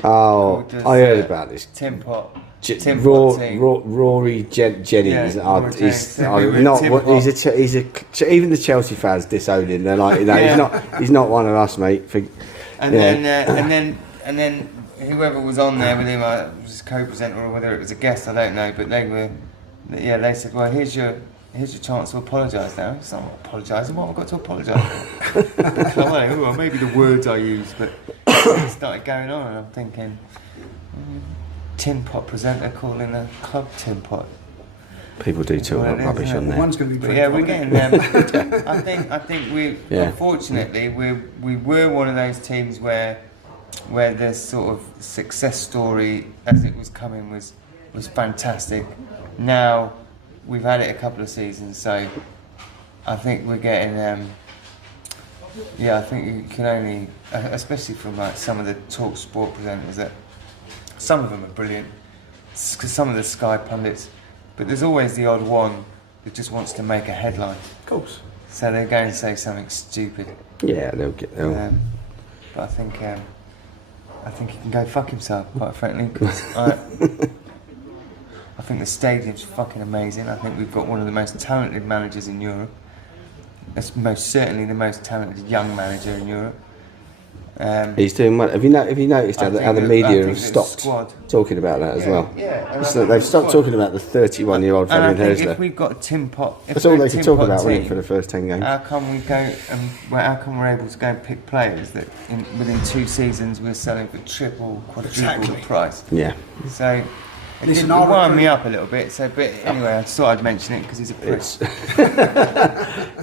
Oh, Does, I heard about this. Tim Pot. Rory Jennings. Yeah, Rory He's Jennings. We were not. Tim What, Pot. he's a. Even the Chelsea fans disown him. They're like, Yeah. he's not one of us, mate. And then whoever was on there with him, was a co-presenter or whether it was a guest, I don't know. But they said, well, here's your chance to apologise now. It's not apologising. What have I got to apologise for? Well, maybe the words I use, but it started going on, and I'm thinking, Tin Pot presenter calling a club Tin Pot. People do talk Well, about it is, rubbish isn't on it? there. One's going to be But pretty yeah, we're funny. getting them. I think we Yeah. unfortunately we were one of those teams where the sort of success story as it was coming was fantastic. Now we've had it a couple of seasons, so I think we're getting I think you can only, especially from like some of the talk sport presenters, that some of them are brilliant, some of the Sky pundits, but there's always the odd one that just wants to make a headline. Of course. So they're going to say something stupid. Yeah, they'll get. But I think he can go fuck himself, quite frankly, because I think the stadium's fucking amazing. I think we've got one of the most talented managers in Europe. That's most certainly the most talented young manager in Europe. He's doing well. Have you noticed how the media have stopped squad. talking about that as well? Yeah, and I So think they've the stopped squad. talking about the 31-year-old And I Fabian think if Hösler. we've got a Tim Pot, That's all they could talk about, wasn't it, for the first 10 games? How come we go how come we're able to go and pick players that within 2 seasons we're selling for triple, quadruple Exactly. the price? Yeah. So it Listen, did I wind me recruit- up a little bit. So, but anyway, I just thought I'd mention it because he's a prick. It's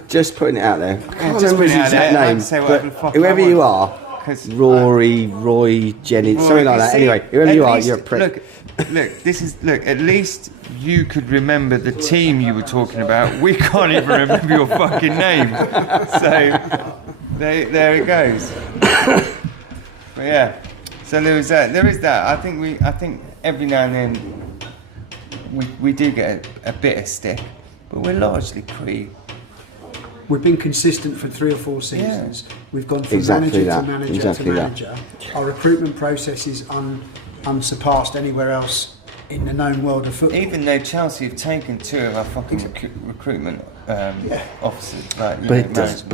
just putting it out there. I can't just remember his putting it out exact there. I name, can say but whatever the fuck I whoever you want. are, 'Cause Roy Jennings, Roy, something like you that. see, Anyway, whoever at you are, least- you're a prick. Look. At least you could remember the team you were talking about. We can't even remember your fucking name. So there it goes. But yeah, so there is that. I think every now and then we do get a bit of stick, but we're largely pretty. We've been consistent for 3 or 4 seasons. We've gone from Exactly manager that. to manager Exactly to that. manager. Our recruitment process is unsurpassed anywhere else in the known world of football. Even though Chelsea have taken 2 of our fucking recruitment officers, like But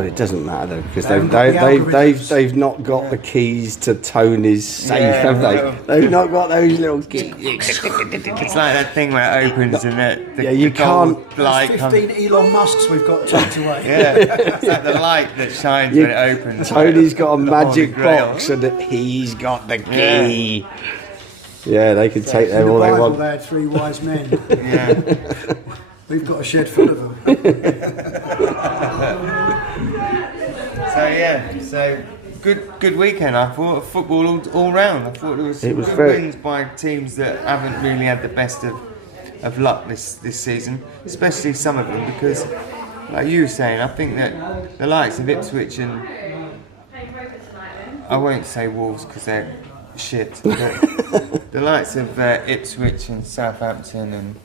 it doesn't matter though, because They haven't got the algorithms. they've not got the keys to Tony's safe, Yeah, have well- they? They've not got those little keys. It's like that thing where it opens and the Yeah, you the gold can't- light There's comes. 15 Elon Musks we've got tucked away. Yeah, it's like the light that shines when it opens. Tony's got a The magic Holy Grail. box and he's got the key. Yeah, they can take In them the all they Bible, want. they had 3 wise men. Yeah. We've got a shed full of them. So good weekend. I thought football all round. I thought there was It was good very- wins by teams that haven't really had the best of luck this season, especially some of them because, like you were saying, I think that the likes of Ipswich and I won't say Wolves because they're shit. But the likes of Ipswich and Southampton and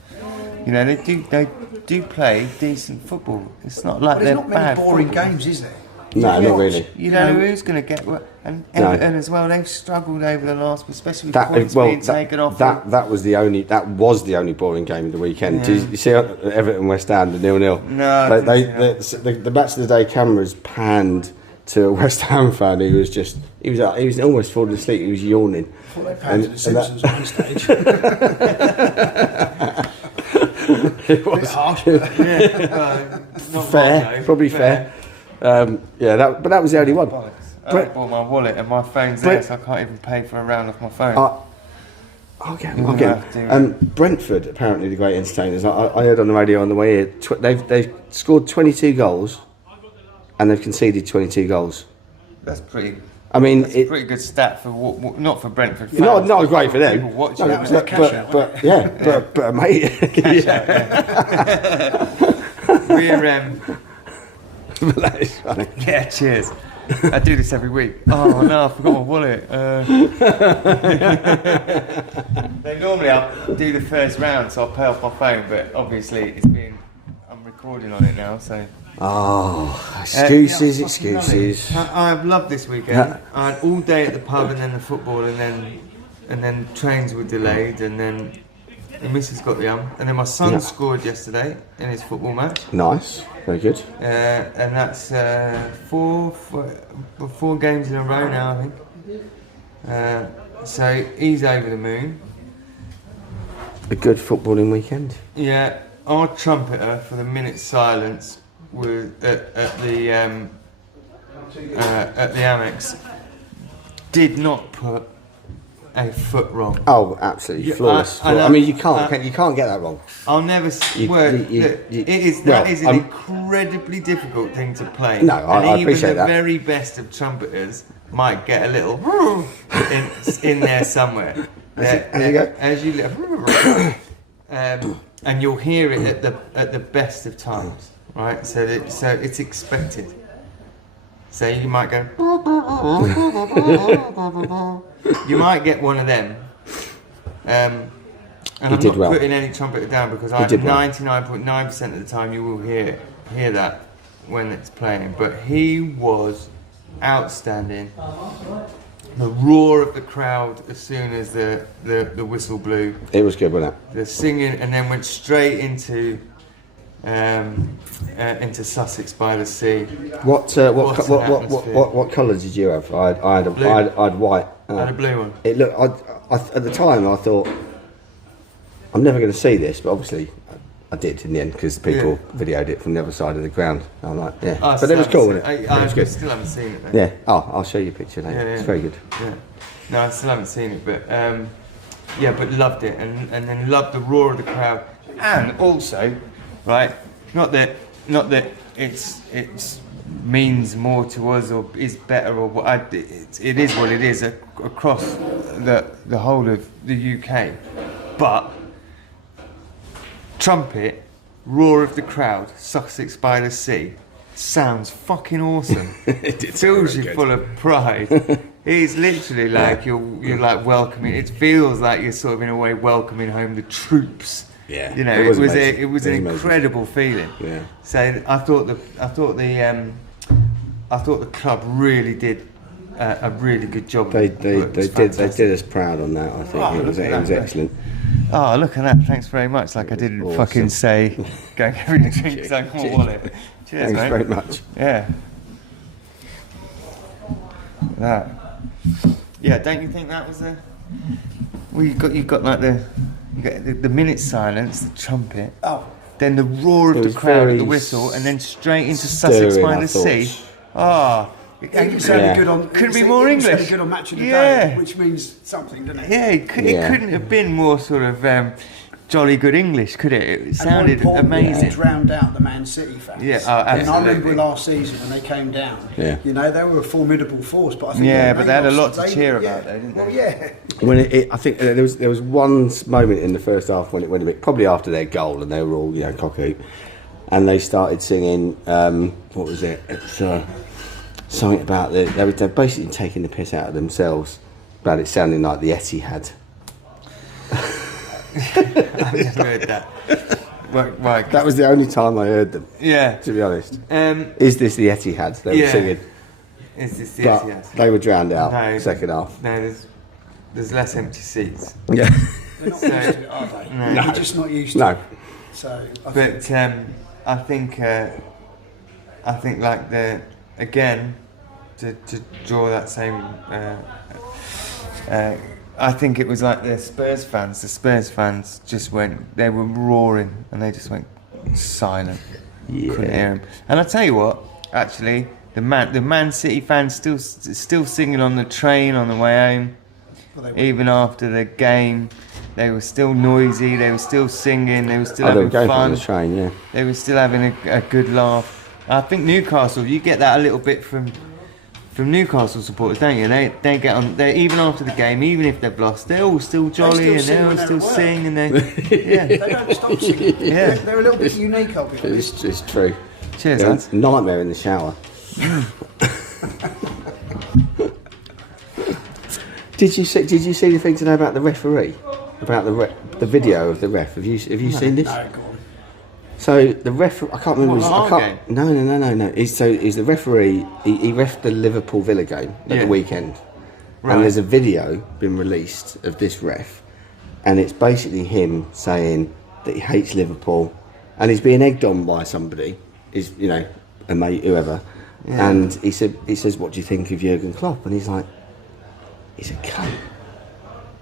they do play decent football. It's not like There's they're not many bad boring football. games, is there? No, not really. You know who's going to get and Everton as well. They've struggled over the last, especially with points being taken off. That was the only boring game of the weekend. Did you see Everton West Ham, the 0-0? No, I didn't see the match of the day cameras panned to a West Ham fan who was he was almost falling asleep. He was yawning. I thought they panned to the Simpsons on stage. It Bit was harsh, but Not fair, mine, though. probably fair. But that was the only one. Bollocks. I Brett- bought my wallet and my phone's Brett- there, so I can't even pay for a round off my phone. I'll get You're him. gonna have to, Brentford, apparently the great entertainers. I heard on the radio on the way here, they've scored 22 goals and they've conceded 22 goals. That's pretty. I mean, That's a pretty good stat for not for Brentford fans. not great for them. People watching No, it. was their cash out, wasn't but yeah, but mate, We're but that is funny. yeah. Cheers. I do this every week. Oh no, I forgot my wallet. They normally I'll do the first round, so I'll pay off my phone. But obviously, I'm recording on it now, so. Oh, excuses. I've loved this weekend. I had all day at the pub and then the football and then trains were delayed and then the missus got the and then my son scored yesterday in his football match. Nice, very good. And that's four games in a row now, I think. So he's over the moon. A good footballing weekend. Yeah, our trumpeter for the minute silence was at the Amex did not put a foot wrong. Oh, absolutely flawless. I mean, you can't get that wrong. I'll never. That is an incredibly difficult thing to play. No, I appreciate that. Even the very best of trumpeters might get a little in there somewhere. As you go. And you'll hear it at the best of times, right? So it's expected. So you might go. You might get one of them. And I'm not putting any trumpeter down because 99.9% of the time you will hear that when it's playing. But he was outstanding. The roar of the crowd as soon as the whistle blew. It was good, wasn't it? The singing, and then went straight into Sussex by the Sea. What colour did you have? I had white. I had a blue one. It looked. I at the time I thought I'm never going to see this, but obviously I did in the end because people videoed it from the other side of the ground. I'm like, yeah, but it was cool, wasn't it? I It was good. still haven't seen it. Though. Yeah. Oh, I'll show you a picture later. Yeah. It's very good. Yeah. No, I still haven't seen it, but but loved it, and then loved the roar of the crowd, and also, right, not that it's means more to us or is better or what it is what it is across the whole of the UK, but trumpet, roar of the crowd, Sussex by the Sea, sounds fucking awesome. It fills you full of pride. It's literally like you're like welcoming. It feels like you're sort of in a way welcoming home the troops. Yeah, you know, it was an incredible feeling. Yeah. So I thought the club really did a really good job. They did us proud on that. I think it was excellent. Oh, look at that! Thanks very much. Like I didn't fucking say, go and have a drink because I can't wallet. Cheers, Thanks mate. very much. Yeah. That. Yeah, don't you think that was a? Well, you got like the minute silence, the trumpet. Oh. Then the roar of the crowd at the whistle, and then straight into Sussex by the Sea. Oh. It sounded good on. Couldn't be more English. Sounded good on Match of the Day, which means something, doesn't it? Yeah, it couldn't have been more sort of jolly good English, could it? It sounded amazing. It drowned out the Man City fans. Yeah, absolutely. And I remember last season when they came down. Yeah. You know, they were a formidable force, but I think but they had a lot to cheer about, though, didn't they? Well, yeah. When I think there was one moment in the first half when it went a bit, probably after their goal, and they were all cock-a-hoop, and they started singing. What was it? It's something about they're basically taking the piss out of themselves about it sounding like the Etihad. I've never heard that. Right. That was the only time I heard them. Yeah. To be honest. Is this the Etihad? They were singing. Is this the But Etihad? they were drowned out. No. Second half. No, there's less empty seats. Yeah. They're not used to it, are they? No. They're just not used to No. it. So, I think like again to draw that same. I think it was like the Spurs fans just went. They were roaring and they just went silent. Yeah. Couldn't hear them. And I tell you what, actually, the Man City fans still singing on the train on the way home. Even after the game, they were still noisy. They were still singing. They were still having going fun. on the train, yeah. They were still having a good laugh. I think Newcastle, you get that a little bit from from Newcastle supporters, don't you? They get on. They even after the game, even if they've lost, they're all still jolly still and they all sing when still they're at sing and they They don't stop singing. Yeah. They're a little bit unique, I'll be honest. It's true. Cheers, Yeah, lads. it's a nightmare in the shower. Did you see the thing today about the referee? About the video of the ref? Have you seen this? No, go on. So the ref, I can't remember. What, I can't. No. He's the referee. He reffed the Liverpool Villa game at Yeah. the weekend, Right. and there's a video been released of this ref, and it's basically him saying that he hates Liverpool, and he's being egged on by somebody, a mate, whoever, Yeah. and he says, "What do you think of Jurgen Klopp?" And he's like, "He's a cunt,"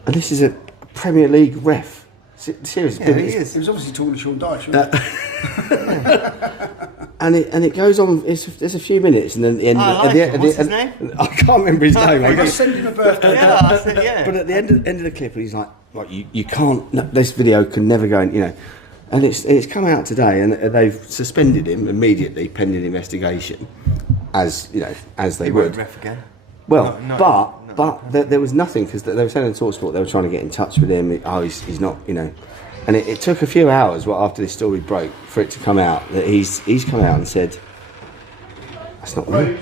and this is a Premier League ref. Seriously, Yeah, he is. He was obviously talking to Sean Dyche, wasn't he? And it goes on. There's a few minutes, and then at the end. What's his name? I can't remember his name. I send him a birthday. Yeah, I said yeah. But at the end of the clip, he's like, you can't. No, this video can never go in. And it's come out today, and they've suspended him immediately pending investigation, as they He would. won't ref again. Well, Not- but there was nothing because they were saying in TalkSport they were trying to get in touch with him. Oh, he's not, And it took a few hours after this story broke for it to come out that he's come out and said that's not me.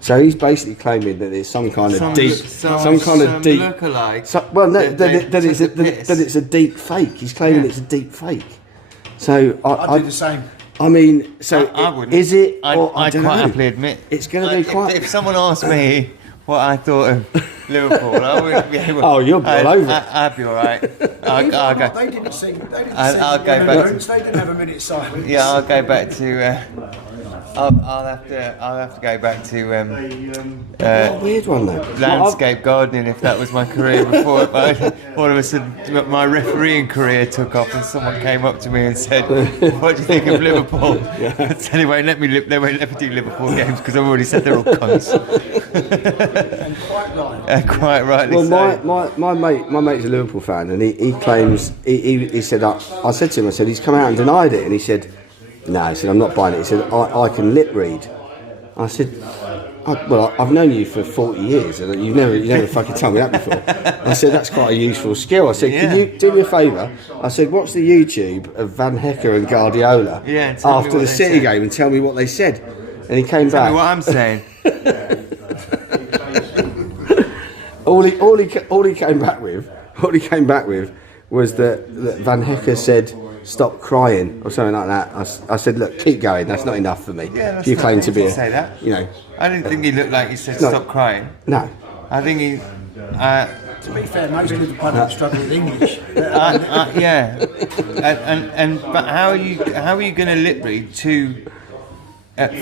So he's basically claiming that it's some kind of deep lookalike. That it's a deep fake. He's claiming Yeah. it's a deep fake. So I'd do the same. I mean, so I wouldn't. is it? I'd don't quite know. happily admit. It's going to be quite. If someone asked me what I thought of Liverpool, I wouldn't be able. Oh, you'll be all over it. I'd be all right. Believe it or not, they didn't sing. I'll go Yemen back to- Roots, they didn't have a minute's silence. Yeah, I'll go back to. I'll have to go back to What a weird one though. landscape gardening if that was my career before. But all of a sudden, my refereeing career took off, and someone came up to me and said, "What do you think of Liverpool?" So they won't let me. They won't let me do Liverpool games because I've already said they're all cunts. And quite right. Quite rightly Well, so. my mate's a Liverpool fan, and he claims he said I said to him, I said he's come out and denied it, and he said no, he said I'm not buying it. He said I can lip read. I said I've known you for 40 years, and you never fucking told me that before. I said that's quite a useful skill. I said can you do me a favour? I said watch the YouTube of Van Hecker and Guardiola Yeah, and tell me after what the they City said. game and tell me what they said. And he came Tell back. me what I'm saying. All he came back with was that Van Hecker said stop crying or something like that. I said look, keep going. That's not enough for me. Yeah, that's you not- claim he to be didn't say that. I didn't think he looked like he said No. stop crying. No. I think he. To be fair, most Liverpool pundits struggle with English. Yeah, but how are you going to lip read to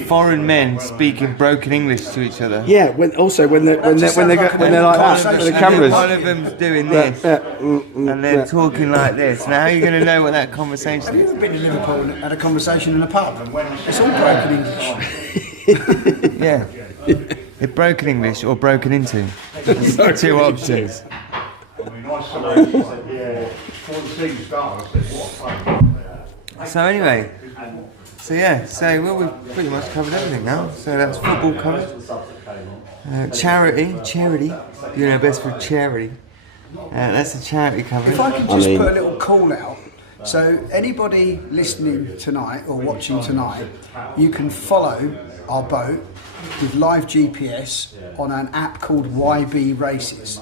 foreign men speaking broken English to each other? Yeah. When they're like that, conversation. with the And cameras. One of them's doing this and they're talking like this. Now how are you going to know what that conversation Have you is? ever been to Liverpool and had a conversation in a pub? It's all broken English. Yeah, it's broken English or broken into. There's two options. So anyway, so we've pretty much covered everything now. So that's football covered. Charity, best for charity. That's a charity covered. If I could just put a little call out. So anybody listening tonight or watching tonight, you can follow our boat with live GPS on an app called YB Races.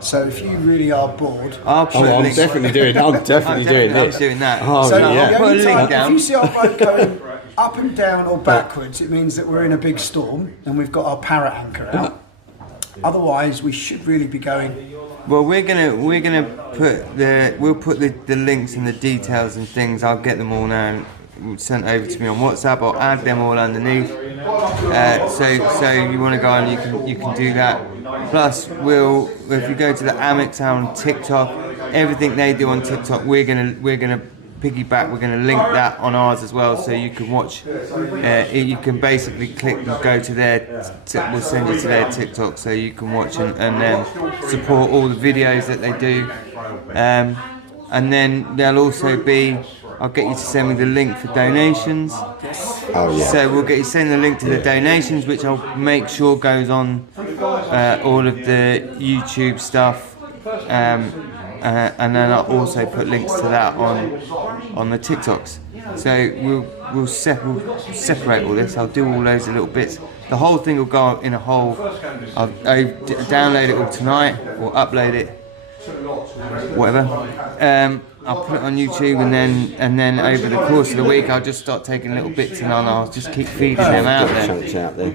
So if you really are bored, I'll put a I'm link. definitely doing this. I'm doing that. Oh, so yeah. the Put a only link time, down. if you see our boat going up and down or backwards, it means that we're in a big storm and we've got our para anchor out. Otherwise, we should really be going. Well, we're gonna put the links and the details and things. I'll get them all now and sent over to me on WhatsApp. I'll add them all underneath. So you want to go on, you can do that. Plus, if you go to the Amex on TikTok, everything they do on TikTok, we're gonna piggyback. We're gonna link that on ours as well, so you can watch. You can basically click and go to we'll send you to their TikTok, so you can watch and support all the videos that they do. And then there'll also be I'll get you to send me the link for donations. Oh yeah. So we'll get you send the link to the donations, which I'll make sure goes on all of the YouTube stuff, and then I'll also put links to that on the TikToks. So we'll separate all this. I'll do all those little bits. The whole thing will go in a whole. I'll download it all tonight or upload it, whatever. I'll put it on YouTube, and then over the course of the week, I'll just start taking little bits, and I'll just keep feeding them out there. Chunks out there.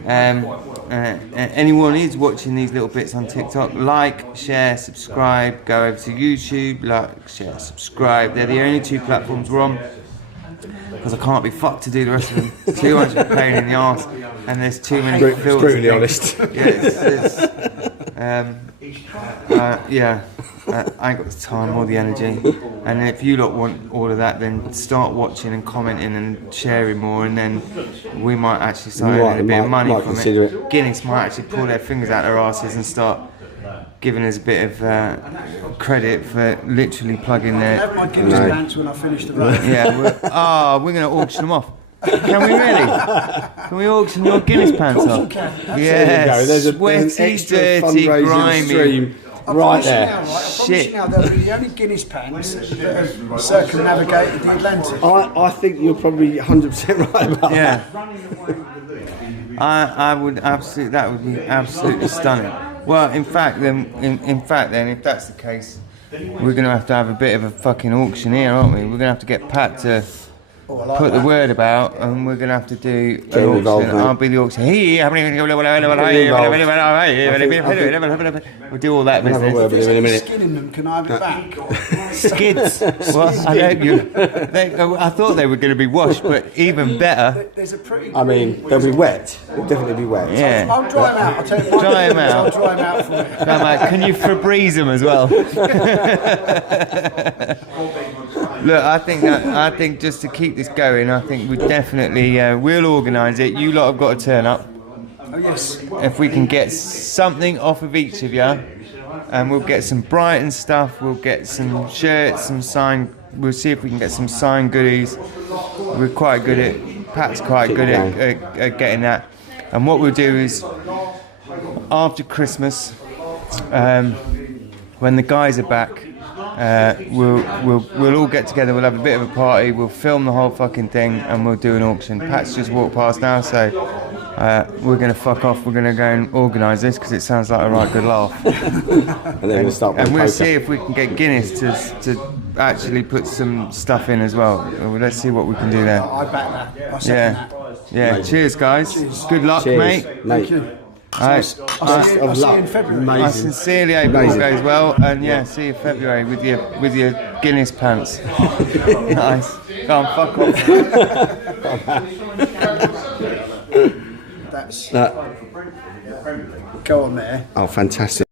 Anyone who's watching these little bits on TikTok, like, share, subscribe. Go over to YouTube, like, share, subscribe. They're the only two platforms we're on, because I can't be fucked to do the rest of them. It's too much of a pain in the arse, and there's too many filters. Brutally honest. Yeah, I ain't got the time or the energy. And if you lot want all of that, then start watching and commenting and sharing more, and then we might actually start earning a bit of money from it. Guinness might actually pull their fingers out their asses and start giving us a bit of credit for literally plugging their. I have my Guinness pants when I finish the run. Yeah, we're going to auction them off. Can we really? Can we auction your Guinness pants off? Yeah, There's an sweaty, extra dirty, fundraising grimy. stream right there. I promise Shit. you now, they'll be the only Guinness pants that have circumnavigated the Atlantic. I think you're probably 100% right about that. Yeah. I would absolutely. That would be absolutely stunning. Well, in fact, then, if that's the case, we're going to have a bit of a fucking auction here, aren't we? We're going to have to get Pat to put the word about, and we're going to have to do an auction. I'll be the auction. We'll do all that Have a business. word with him in a minute. Skinning them, can I have it back? Skids. What? I thought they were going to be washed, but even better. There's a pretty. I mean, they'll be wet. They'll definitely be wet. Yeah. I'll dry them out. I'll tell you. Dry 'em out. I'll dry them out for you. I'm like, can you Febreze them as well? Look, I think just to keep this going, I think we definitely we'll organise it. You lot have got to turn up. Oh yes. If we can get something off of each of you, and we'll get some Brighton stuff. We'll get some shirts, some signed. We'll see if we can get some signed goodies. We're quite good at. Pat's quite good at getting that. And what we'll do is after Christmas, when the guys are back. We'll all get together. We'll have a bit of a party. We'll film the whole fucking thing, and we'll do an auction. Pat's just walked past now, so we're gonna fuck off. We're gonna go and organise this because it sounds like a right good laugh. And then we'll start. And we'll see if we can get Guinness to actually put some stuff in as well. Let's see what we can do there. I back that. I second that. Yeah. Cheers, guys. Good luck, mate. Thank you. Alright. I'll see you in February. I Amazing. sincerely hope it all goes well, and yeah, see you February with your Guinness pants. Nice. Go on, fuck off. That's. Go on there. Oh, fantastic.